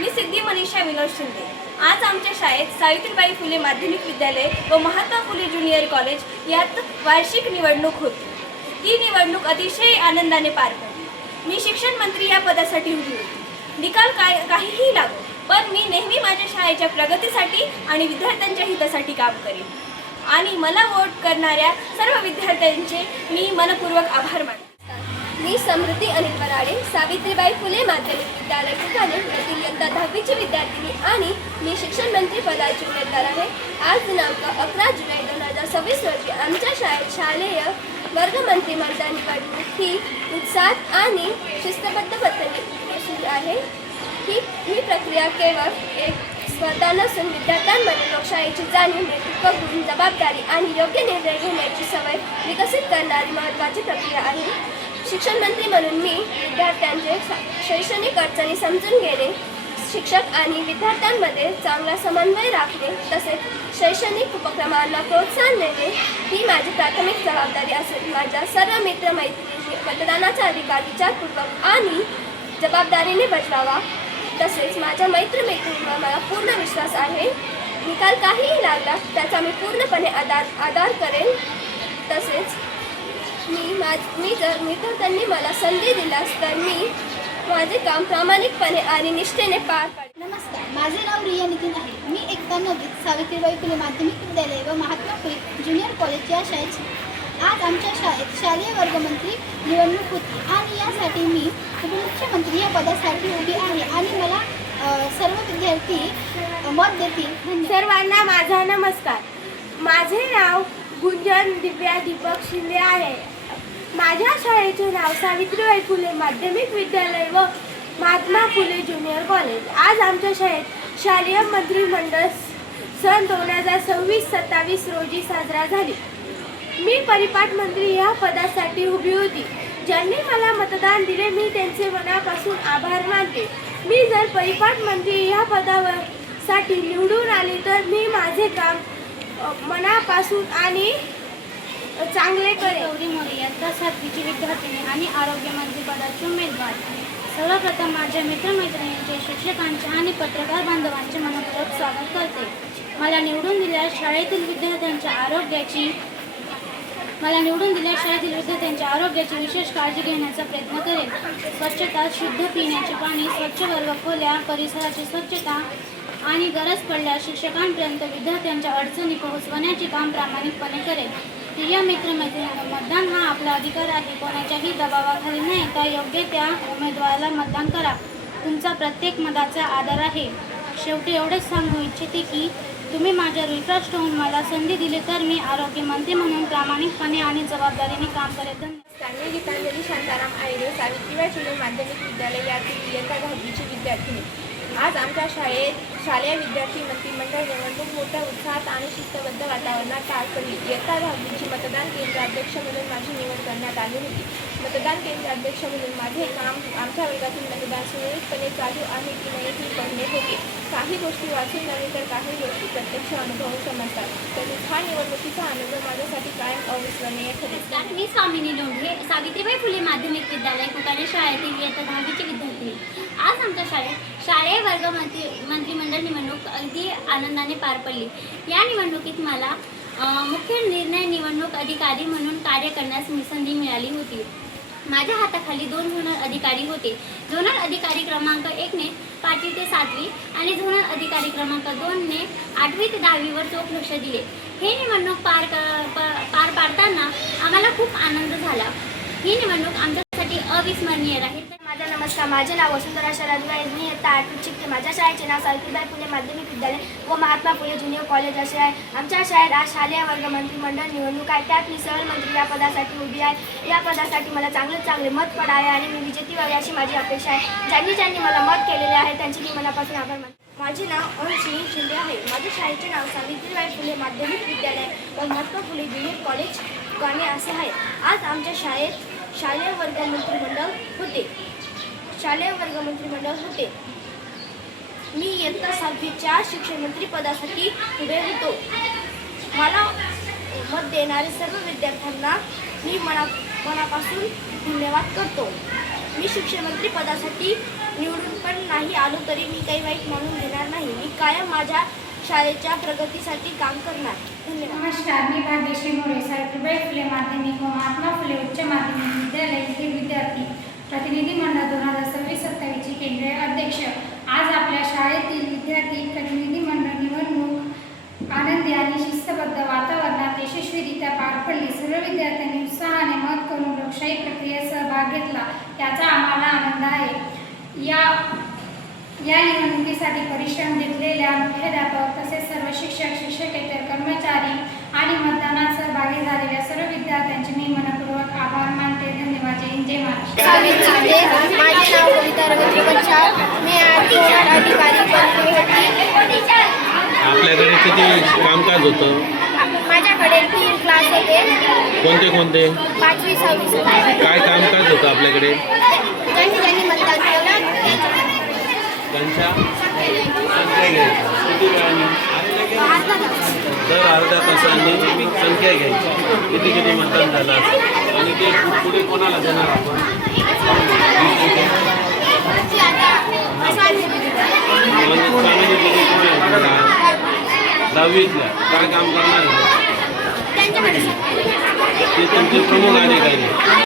मी सिद्धी मनीषा विनोद शिंदे। आज आमच्या शाळेत सावित्रीबाई फुले माध्यमिक विद्यालय व महात्मा फुले ज्युनियर कॉलेज यात वार्षिक निवडणूक होती। ती निवडणूक अतिशय आनंदाने पार पडली। मी शिक्षण मंत्री या पदासाठी उभी होती। निकाल काहीही लागो, पण मी नेहमी माझ्या शाळेच्या प्रगतीसाठी आणि विद्यार्थ्यांच्या हितासाठी काम करेन आणि मला वोट करणाऱ्या सर्व विद्यार्थ्यांचे मी मनपूर्वक आभार मानते। मी समृद्धी अनिल पराडे, सावित्रीबाई फुले माध्यमिक विद्यालय ठिकाणी येथील इयत्ता 10वीची विद्यार्थिनी आणि मी शिक्षण मंत्री पदाची उमेदवार आहे। आज दिनांक 11 जुलै 2026 रोजी आमच्या शाळेत शालेय वर्ग मंत्रिमंडळ निवडणूक ही उत्साहात आणि शिस्तबद्ध पद्धतीने सुरू आहे। ही प्रक्रिया केवळ एक स्पर्धा नसून विद्यार्थ्यांमध्ये लोकशाहीची जाणीव, नेतृत्व गुण, जबाबदारी आणि योग्य निर्णय घेण्याची सवय विकसित करणारी महत्त्वाची प्रक्रिया आहे। शिक्षण मंत्री म्हणून मी विद्यार्थ्यांचे शैक्षणिक अडचणी समजून घेणे, शिक्षक आणि विद्यार्थ्यांमध्ये चांगला समन्वय राखणे तसेच शैक्षणिक उपक्रमांना प्रोत्साहन देणे ही माझी प्राथमिक जबाबदारी असेल। माझ्या सर्व मित्रमैत्रिणींनी मतदानाचा अधिकार विचारपूर्वक आणि जबाबदारीने बजावावा तसेच माझ्या मैत्रिणींवर मला पूर्ण विश्वास आहे। निकाल काहीही लागला त्याचा मी पूर्णपणे आदर करेन। तसेच जर विद्यार्थ्यांनी मला संधी दिल्यास तर मी माझे काम प्रामाणिकपणे आणि निष्ठेने पार पाडेन। नमस्कार, माझे नाव रिया नितीन आहे। मी 91वीत सावित्रीबाई फुले माध्यमिक विद्यालय व महात्मा फुले ज्युनियर कॉलेज या शाळेत आज आमच्या शाळेत शालेय वर्गमंत्री निवडणूक होती आणि यासाठी मी उपमुख्यमंत्री या पदासाठी उभी आहे आणि मला सर्व विद्यार्थी मत देतील। सर्वांना माझा नमस्कार। माझे नाव गुंजन दिव्या दीपक शिंदे आहे। माझ्या शाळेचे नाव सावित्रीबाई फुले माध्यमिक विद्यालय व महात्मा फुले ज्युनियर कॉलेज। आज आमच्या शाळेत शालेय मंत्रिमंडळ सन 2026-27 रोजी साजरा झाली। मी परिपाठ मंत्री या पदासाठी उभी होती। ज्यांनी मला मतदान दिले मी त्यांचे मनापासून आभार मानते। मी जर परिपाठ मंत्री या पदासाठी निवडून आले तर मी माझे काम मनापासून आणि चांगले करेन। गौरी मोरे इयत्ता 7वीची विद्यार्थिनी आणि आरोग्य मंत्री पदाची उमेदवार। सर्वप्रथम माझ्या मित्रमैत्रिणींचे, शिक्षकांचे आणि पत्रकार बांधवांचे मनपूर्वक स्वागत करते। मला निवडून दिल्यास शाळेतील विद्यार्थ्यांच्या आरोग्याची विशेष काळजी घेण्याचा प्रयत्न करेन। स्वच्छता, शुद्ध पिण्याचे पाणी, स्वच्छ वर्गखोल्या, परिसराची स्वच्छता आणि गरज पडल्यास शिक्षकांपर्यंत विद्यार्थ्यांच्या अडचणी पोहोचवण्याचे काम प्रामाणिकपणे करेन। प्रिय मित्रमैत्रिणींनो, मतदान हा आपला अधिकार आहे। कोणाच्याही दबावाखाली न येता योग्य त्या उमेदवाराला मतदान करा। तुमचा प्रत्येक मताचा आदर आहे। शेवटी एवढेच सांगू इच्छिते की तुम्ही माझ्यावर विश्वास ठेवून मला संधी दिली तर मी आरोग्य मंत्री म्हणून प्रामाणिकपणे आणि जबाबदारीने काम करेन। मी गीतांजली शांताराम आयरे, सावित्रीबाई फुले माध्यमिक विद्यालय यातील इयत्ता 10वीची विद्यार्थिनी। आज आमच्या शाळेत शालेय विद्यार्थी मंत्रिमंडळ निवडणूक मोठ्या उत्साहात आणि शिस्तबद्ध वातावरणात पार पडली। इयत्ता 10वीची मतदान केंद्र अध्यक्ष म्हणून माझी निवड करण्यात आली होती। मतदान केंद्र अध्यक्ष म्हणून माझे काम आमच्या वर्गातील मतदान सुरळीतपणे चालू आहे की नाही हे बघणे होते। काही गोष्टी वाचून नव्हे तर काही गोष्टी प्रत्यक्ष अनुभवून समजतात। तसेच हा निवडणुकीचा अनुभव माझ्यासाठी कायम अविस्मरणीय ठरेल। मी स्वामिनी लोंढे, सावित्रीबाई फुले माध्यमिक विद्यालय कुकाणे शाळेतील इयत्ता 10वीची विद्यार्थी। आज आमच्या शाळेत शालेय वर्ग मंत्रिमंडळ निवडणूक अगदी आनंदाने पार पडली। या निवडणुकीत मला मुख्य निर्णय निवडणूक अधिकारी म्हणून कार्य करण्यास संधी मिळाली होती। माझ्या हाताखाली 2 झोनल अधिकारी होते। झोनल अधिकारी क्रमांक 1 ने 5वी ते 7वी आणि झोनल अधिकारी क्रमांक 2 ने 8वी ते 10वीवर चोख लक्ष दिले। हे निवडणूक पार पाडताना आम्हाला खूप आनंद झाला। ही निवडणूक आमच्यासाठी अविस्मरणीय राहील। नमस्कार, माझे नाव वसुंधरा शरद वाईज, मी इयत्ता 8वीत शिकते। माझ्या शाळेचे नाव सावित्रीबाई फुले माध्यमिक विद्यालय व महात्मा फुले ज्युनियर कॉलेज असे आहे। आमच्या शाळेत आज शालेय वर्ग मंत्रिमंडळ निवडणूक आहे, त्यात मी सहमंत्री या पदासाठी उभी आहे। या पदासाठी मला चांगले मत पडावे आणि मी विजेती व्हावी अशी माझी अपेक्षा आहे। ज्यांनी मला मत केलेले आहे त्यांचे मी मनापासून आभार मानते। माझे नाव सुनील शिंदे आहे। माझ्या शाळेचे नाव सावित्रीबाई फुले माध्यमिक विद्यालय व महात्मा फुले ज्युनियर कॉलेज गाणे असे आहे। आज आमच्या शाळेत शालेय वर्ग मंत्रिमंडळ होते। मी इयत्ता 7वीच्या शिक्षण मंत्री पदासाठी उभे होतो। मला मत देणारे सर्व विद्यार्थ्यांना मी मनापासून धन्यवाद करतो। मी शिक्षण मंत्री पदासाठी निवडून पण नाही आलो तरी मी काही वाईट मानून घेणार नाही. मी कायम माझ्या शाळेच्या प्रगतीसाठी काम करणार. धन्यवाद. नमस्कार, मी भाग्यश्री मोरे, सावित्रीबाई फुले माध्यमिक व महात्मा फुले उच्च माध्यमिक विद्यालय येथील विद्यार्थी प्रतिनिधी मंडळ 2026-27 ची केंद्रीय अध्यक्ष. आज आपल्या शाळेतील विद्यार्थी प्रतिनिधी मंडळ निवडणूक आनंदी आणि शिस्तबद्ध वातावरणात यशस्वीरित्या पार पडली. सर्व विद्यार्थ्यांनी उत्साहाने मत करून लोकशाही प्रक्रियेत सहभाग घेतला, याचा आम्हाला आनंद आहे. या निवडणुकीसाठी परिश्रम घेतलेल्या मुख्याध्यापक तसेच सर्व शिक्षक, शिक्षकेतर कर्मचारी आणि मतदानात सहभागी झालेल्या सर्व विद्यार्थ्यांचे मी मनपूर्वक आभार मानते. धन्यवाद. जय महाराष्ट्र. माझे नाव कविता रवींद्र पंचाल. मी आज अधिकारी बनली होती. आपल्याकडे किती कामकाज होतं? माझ्याकडे 3 क्लास होते. कोणते कोणते? 5वी 6वी 7वी. काय कामकाज होतं आपल्याकडे? ज्यांनी मतदान केलं त्यांच्या संख्या घ्यायची. किती वेळाने? दर अर्ध्या तासांनी संख्या घ्यायची. किती किती मतदान झालं आणि ते पुढे कोणाला देणार आपण? दहावीतल्या काय काम करणार? ते तुमचे प्रमुख अधिकारी.